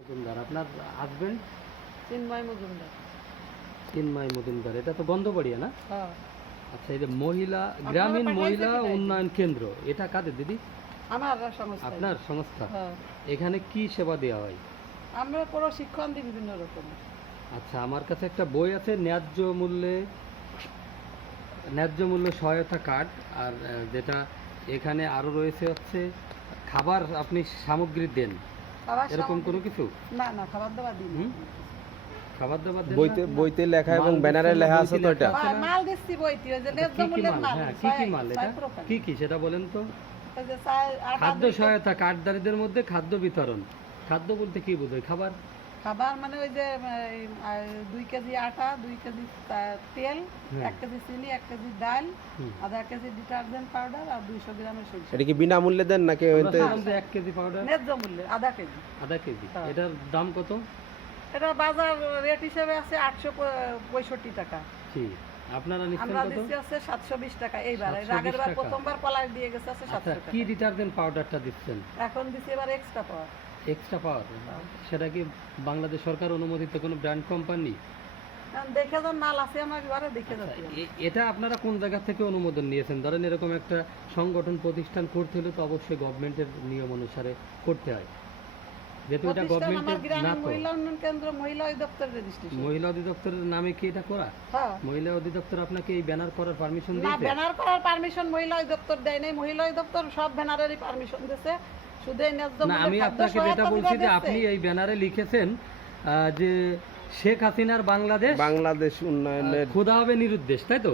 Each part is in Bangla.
মজুমদার আপনার হাজবেন্ড চিন্ময় মজুমদার। চিন্ময় মজুমদার এটা তো গন্ধবাড়িয়া না? হ্যাঁ। আচ্ছা এই যে মহিলা গ্রামীণ মহিলা উন্নয়ন কেন্দ্র এটা কাদের দিদি? আমার সংস্থা। আপনার সংস্থা? হ্যাঁ। এখানে কি সেবা দেওয়া হয়? আমরা পুরো শিক্ষণ দিই বিভিন্ন রকম। আচ্ছা আমার কাছে একটা বই আছে ন্যায্য মূল্যে ন্যায্য মূল্যে সহায়তা কার্ড আর যেটা এখানে আরও রয়েছে হচ্ছে খাবার আপনি সামগ্রী দেন। এরকম কোনো কিছু? না না খাবার দাবার দিই খাবার দাবার বইতে বইতে লেখা এবং ব্যানারে লেখা আছে তো এটা আছে না? মাল দিচ্ছি বইটি ওই যে ন্যায্য কি কি মূল্যের মাল? মাল কি কি মাল এটা? কি কি সেটা বলেন তো। ওই যে চাল, আটা, খাদ্য সহায়তা কার্ডদারীদের মধ্যে খাদ্য বিতরণ। খাদ্য বলতে কি বোঝায়? খাবার? খাবার মানে ওই যে দুই কেজি আটা দুই কেজি তেল এক কেজি চিনি এক কেজি ডাল আধা কেজি ডিটারজেন্ট পাউডার আর দুইশো গ্রামের সরিষা। এটা কি বিনামূল্যে দেন নাকি আমরা এক কেজি পাউডার ন্যায্য মূল্যে আধা কেজি। আধা কেজি। হ্যাঁ। এটার দাম কত? এটা বাজার রেট হিসেবে আছে আটশো পঁয়ষট্টি টাকা। জি। আপনারা নিচ্ছেন আমরা কত? দিচ্ছি আছে সাতশো বিশ টাকা। এইবার এর আগের বার প্রথমবার পলাশ দিয়ে গেছে আছে আচ্ছা সাতশো কি ডিটারজেন্ট পাউডারটা দিচ্ছেন? এখন দিচ্ছি এবার এক্সট্রা পাওয়ার এক্সট্রা পাওয়ার সেটা কি বাংলাদেশ সরকার অনুমোদিত কোনো ব্র্যান্ড কোম্পানি দেখে যান মাল আছে আমার ঘরে দেখে যাচ্ছি। এটা আপনারা কোন জায়গা থেকে অনুমোদন নিয়েছেন? ধরেন এরকম একটা সংগঠন প্রতিষ্ঠান করতে হলে তো অবশ্যই গভর্নমেন্টের নিয়ম অনুসারে করতে হয়। যেহেতু এটা গভর্নমেন্টের না মহিলা উন্নয়ন কেন্দ্র মহিলা অধিদপ্তর রেজিস্ট্রেশন মহিলা অধিদপ্তরের নামে কি এটা করা? হ্যাঁ। মহিলা অধিদপ্তর আপনাকে এই ব্যানার করার পারমিশন না দিয়েছে? ব্যানার করার পারমিশন মহিলা অধিদপ্তর দেয় নাই। মহিলা অধিদপ্তর সব ব্যানারেরই পারমিশন দিয়েছে না আমি খাদ্য আপনাকে যেটা বলছি যে আপনি এই ব্যানারে লিখেছেন যে শেখ হাসিনার বাংলাদেশ বাংলাদেশ উন্নয়নের ক্ষুধা হবে নিরুদ্দেশ তাই তো?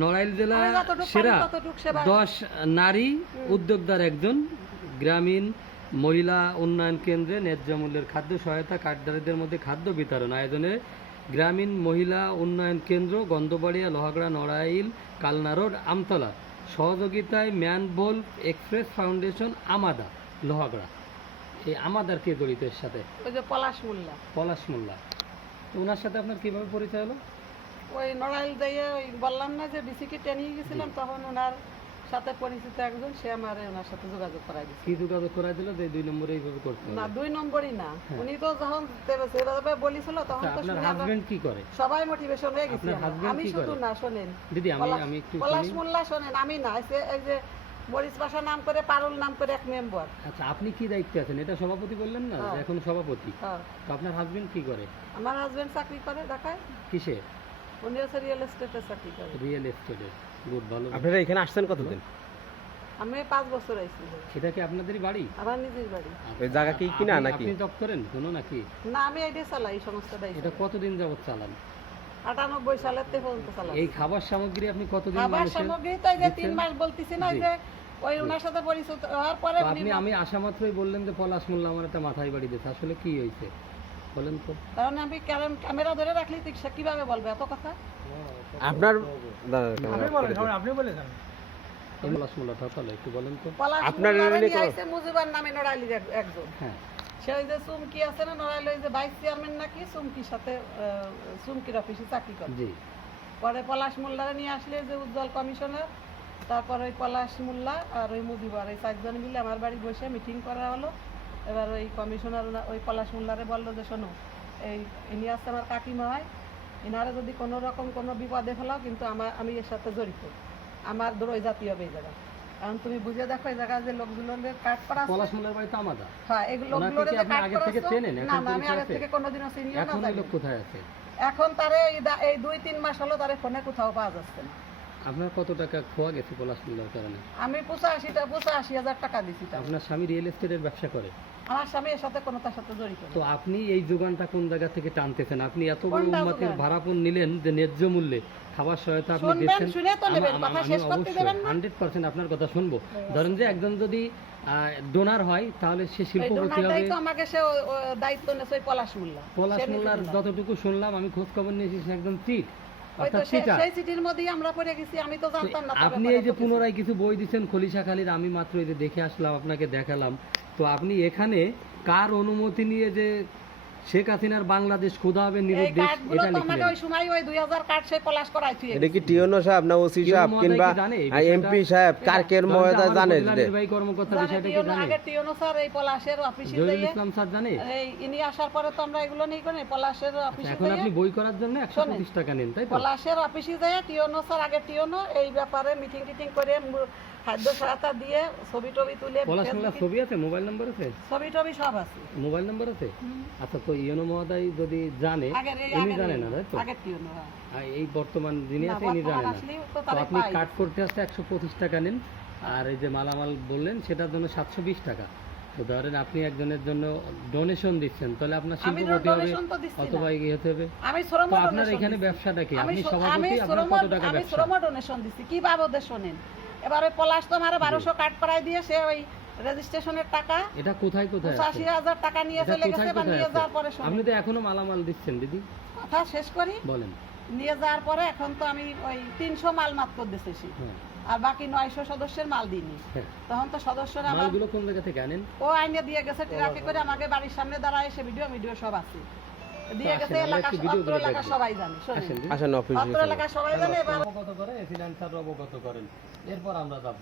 নড়াইল জেলা সেরা দশ নারী উদ্যোক্তার একজন গ্রামীণ মহিলা উন্নয়ন কেন্দ্রে ন্যায্য মূল্যের খাদ্য সহায়তা কার্ডদারীদের মধ্যে খাদ্য বিতরণ আয়োজনে গ্রামীণ মহিলা উন্নয়ন কেন্দ্র গন্ধবাড়িয়া লোহাগড়া নড়াইল কালনা রোড আমতলা। সহযোগিতায় ম্যানবোল এক্সপ্রেস ফাউন্ডেশন আমাদা লোহাগড়া। এই আমাদার কে জড়িত এর সাথে? ওই যে পলাশ মোল্লা। পলাশ মোল্লা। তো ওনার সাথে আপনার কীভাবে পরিচয় হলো? ওই নড়াইল দিয়ে ওই বললাম না যে বিসিকে ট্রেনিং গেছিলাম তখন ওনার সাথে পরিচিত একজন সে আমার ওনার সাথে যোগাযোগ করাই দিচ্ছে কি যোগাযোগ করা দিল? যে দুই নম্বরে এইভাবে করতে না দুই নম্বরই না। উনি তো যখন সেভাবে বলেছিল তখন আচ্ছা, তো আপনার হাজবেন্ড কি করে? সবাই মোটিভেশন হয়ে গেছি। আমি শুধু না শোনেন। দিদি আমি আমি একটু পলাশ মোল্লা শোনেন আমি না এই যে- মরিচ বাসা নাম করে পারুল নাম করে এক মেম্বার আচ্ছা আপনি কি দায়িত্বে আছেন? এটা সভাপতি বললেন না? হ্যাঁ। এখন সভাপতি। হ্যাঁ। তো আপনার হাজবেন্ড কি করে? আমার হাজবেন্ড চাকরি করে ঢাকায়। কিসে? উনি হচ্ছে রিয়েল এস্টেটে চাকরি করে রিয়েল এস্টেটের গুড ভালো। আপনারা এখানে আসছেন কতদিন? আমি পাঁচ বছর আইছি। সেটা কি আপনাদেরই বাড়ি? আমার নিজের বাড়ি। ওই জায়গা কি কিনা নাকি? আপনি জব করেন? কোনো নাকি? না আমি আইডিয়া চালাই এটা কতদিন যাবত চালান? আটানব্বই সালের থেকে পর্যন্ত চালাই এই খাবার সামগ্রী আপনি কতদিন খাবার সামগ্রী তো যে তিন মাস বলতেছি না যে ওই ওনার সাথে পরিচিত হওয়ার পরে আপনি আমি আসা মাত্রই বললেন যে পলাশ মোল্লা আমার একটা মাথায় বাড়ি দিয়েছে। আসলে কি হয়েছে? বলেন তো। কারণ আমি কারণ ক্যামেরা ধরে রাখলি তুই সে কীভাবে বলবে? এত কথা? আপনার একটু বলেন তো। পলাশ আপনার মোল্লারে এমনি নিয়ে কোনো- আইছে মুজিবার নামে নড়াইলির একজন। হ্যাঁ। সে ওই যে চুমকি আছে না নড়াইল ওই যে ভাইস চেয়ারম্যান নাকি চুমকির সাথে চুমকির অফিসে চাকরি করে। জি। পরে পলাশ মোল্লারে নিয়ে আসলে যে উজ্জ্বল কমিশনার তারপর ওই পলাশ মোল্লা আর ওই মুজিবার এই চারজন মিলে আমার বাড়ি বসে মিটিং করা হলো। এবার ওই কমিশনার ওই পলাশ মোল্লারে বলল যে শোনো এই ইনি আসছে আমার কাকিমা হয় ইনারে যদি কোনো রকম কোনো বিপদে ফেলাও কিন্তু আমার আমি এর সাথে জড়িত। আমার দরই জাতি হবে এই জায়গা। কারণ তুমি বুঝে দেখো এই জায়গায় যে লোকগুলোর কাট করা পলাশ মোল্লার বাড়ি তো আমাদা হ্যাঁ ওনাকে লোকগুলোর যে কাট আগে করা থেকে চেনেন? না এখন আমি আগে থেকে কোনোদিনও চিনিও না এখন লোক কোথায় আছে? এখন তারে এই দুই তিন মাস হলো তারে ফোনে কোথাও পাওয়া যাচ্ছে না। আপনার কত টাকা খোয়া গেছে পলাশ মোল্লার কারণে? আমি পঁচাশিটা পঁচাশি হাজার টাকা দিছি আপনার স্বামী রিয়েল এস্টেটের ব্যবসা করে। আমার স্বামী এর সাথে কোনো তার সাথে জড়িত তো আপনি এই যোগানটা কোন জায়গা থেকে টানতেছেন? আপনি এত বড় উম্মাতের? ভাড়াপণ নিলেন যে ন্যায্য মূল্যে খাবার সহায়তা আপনি দিচ্ছেন? শুনে তো নেবেন, কথা শেষ করতে দেবেন না? হান্ড্রেড পার্সেন্ট আপনার কথা শুনব। ধরেন যে একজন যদি ডোনার হয় তাহলে সে শিল্পপতি হবে। তো আমাকে সে দায়িত্ব নেছে পলাশ মোল্লা। পলাশ মোল্লার যতটুকু শুনলাম আমি খোঁজ খবর নিয়েছি সে একজন চিট আপনি এই যে পুনরায় কিছু বই দিচ্ছেন খলিশা খালির আমি মাত্র এই যে দেখে আসলাম আপনাকে দেখালাম। তো আপনি এখানে কার অনুমতি নিয়ে যে শেখ হাসিনার বাংলাদেশ ক্ষুধা হবে নিরুদ্দেশ এটা লিখলেন ওই সময় ওই দুই হাজার কার্ড সে পলাশ করাই তুই এটা কি টিওনো সাহেব না ওসি সাহেব কিংবা? এমপি সাহেব কারকের মহোদয় জানে যে নির্বাহী কর্মকর্তা বিষয়টা কি জানে। আগে টিওনো স্যার এই পলাশের অফিসে যেয়ে ইসলাম স্যার জানে? এই ইনি আসার পরে তো আমরা এগুলো নেই করে পলাশের অফিসে এখন আপনি বই করার জন্য টাকা নেন তাই তো? পলাশের অফিসে যায় টিওনো স্যার আগে টিওনো এই ব্যাপারে মিটিং টিটিং করে খাদ্য সহায়তা দিয়ে ছবি টবি তুলে ছবি আছে? মোবাইল নাম্বার আছে? ছবি টবি সব আছে। মোবাইল নাম্বার আছে? আচ্ছা তো ইয়নো মহোদয় যদি জানে আগের জানে না তাই তো? হ্যাঁ। এই বর্তমান যিনি আছে ইনি না। তো আপনি কাট করতে আসতে একশো পঁচিশ টাকা নেন আর এই যে মালামাল বললেন সেটার জন্য সাতশো বিশ টাকা। তো ধরেন আপনি একজনের জন্য ডোনেশন দিচ্ছেন তাহলে আপনার শিল্পপতি হবে অথবা। এগিয়ে হতে হবে। আমি শ্রম আপনার এখানে ব্যবসাটা কি? আপনি সভাপতি আপনার কত টাকা আমি শ্রম ডোনেশন দিচ্ছি। কি বাবদে শোনেন? এবার ওই পলাশ তো আমার বারোশো কাট করাই দিয়ে সে ওই রেজিস্ট্রেশনের টাকা এটা কোথায় কোথায় পঁচাশি হাজার টাকা নিয়ে চলে গেছে বা নিয়ে যাওয়ার পরে আপনি তো এখনও মালামাল দিচ্ছেন দিদি। কথা শেষ করি। বলেন। নিয়ে যাওয়ার পরে এখন তো আমি ওই তিনশো মাল মাত্র দিতেছি হ্যাঁ। আর বাকি নয়শো সদস্যের মাল দিইনি। হ্যাঁ। তখন তো সদস্যরা মালগুলো কোন জায়গা থেকে আনেন? ও আইনে দিয়ে গেছে ট্রাকে করে আমাকে বাড়ির সামনে দাঁড়ায় সে ভিডিও ভিডিও সব আছে। দিয়ে গেছে এলাকা একটু video অত্রগুলো এলাকা সবাই জানে আসেন অফিসে অত্র এলাকা সবাই জানে অবগত করে ফিনান্সার অবগত করেন। এরপর আমরা যাব।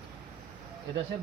এদেশের